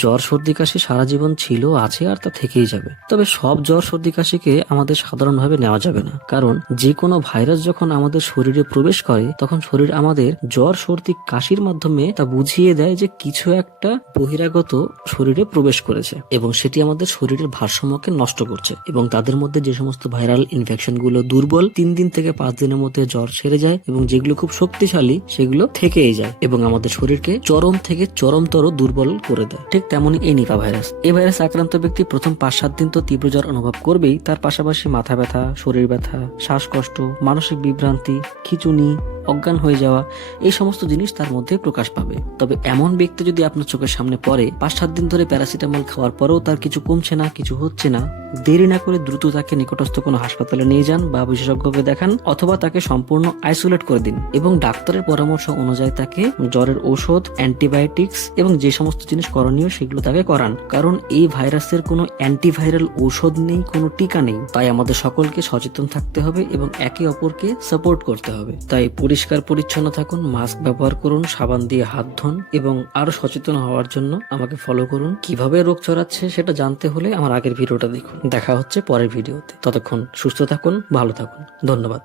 জ্বর সর্দি কাশি সারা জীবন ছিল, আছে আর তা থেকেই যাবে। তবে সব জ্বর সর্দি কাশিকে আমাদের সাধারণভাবে নেওয়া যাবে না, কারণ যে কোনো ভাইরাস যখন আমাদের শরীরে প্রবেশ করে তখন শরীর আমাদের জ্বর সর্দি কাশির মাধ্যমে তা বুঝিয়ে দেয় যে কিছু একটা বহিরাগত শরীরে প্রবেশ করেছে এবং সেটি আমাদের শরীরের ভারসাম্যকে নষ্ট করছে। এবং তাদের মধ্যে যে সমস্ত ভাইরাল ইনফেকশন গুলো দুর্বল, 3 দিন থেকে 5 দিনের মধ্যে জ্বর সেরে যায়, এবং যেগুলো খুব শক্তিশালী সেগুলো থেকেই যায় এবং আমাদের শরীরকে চরম থেকে চরমতর দুর্বল করে দেয়। ঠিক তেমনই এই নিপা ভাইরাস। এই ভাইরাস আক্রান্ত ব্যক্তি প্রথম 5-7 দিন তো তীব্র জ্বর অনুভব করবেই, তার পাশাপাশি মাথা ব্যথা, শরীর ব্যথা, শ্বাসকষ্ট, মানসিক বিভ্রান্তি, খিঁচুনি, অজ্ঞান হয়ে যাওয়া, এই সমস্ত জিনিস তার মধ্যে প্রকাশ পাবে। তবে এমন ব্যক্তি যদি আপনার চোখের সামনে পড়ে, 5-7 দিন ধরে প্যারাসিটামল খাওয়ার পরেও তার কিছু কমছে না, কিছু হচ্ছে না, দেরি না করে দ্রুত তাকে নিকটস্থ কোনো হাসপাতালে নিয়ে যান বা বিশেষজ্ঞকে দেখান, অথবা তাকে সম্পূর্ণ আইসোলেট করে দিন এবং ডাক্তারের পরামর্শ অনুযায়ী তাকে জ্বরের ঔষধ, অ্যান্টিবায়োটিক্স এবং যে সমস্ত জিনিস করণীয় সেগুলো তাকে করান। কারণ এই ভাইরাসের কোনো অ্যান্টিভাইরাল ঔষধ নেই, কোনো টিকা নেই। তাই আমাদের সকলকে সচেতন থাকতে হবে এবং একে অপরকে সাপোর্ট করতে হবে। তাই পরিষ্কার পরিচ্ছন্ন থাকুন, মাস্ক ব্যবহার করুন, সাবান দিয়ে হাত ধুন এবং আরো সচেতন হওয়ার জন্য আমাকে ফলো করুন। কিভাবে রোগ ছড়াচ্ছে সেটা জানতে হলে আমার আগের ভিডিওটা দেখুন। দেখা হচ্ছে পরের ভিডিওতে। ততক্ষণ সুস্থ থাকুন, ভালো থাকুন। ধন্যবাদ।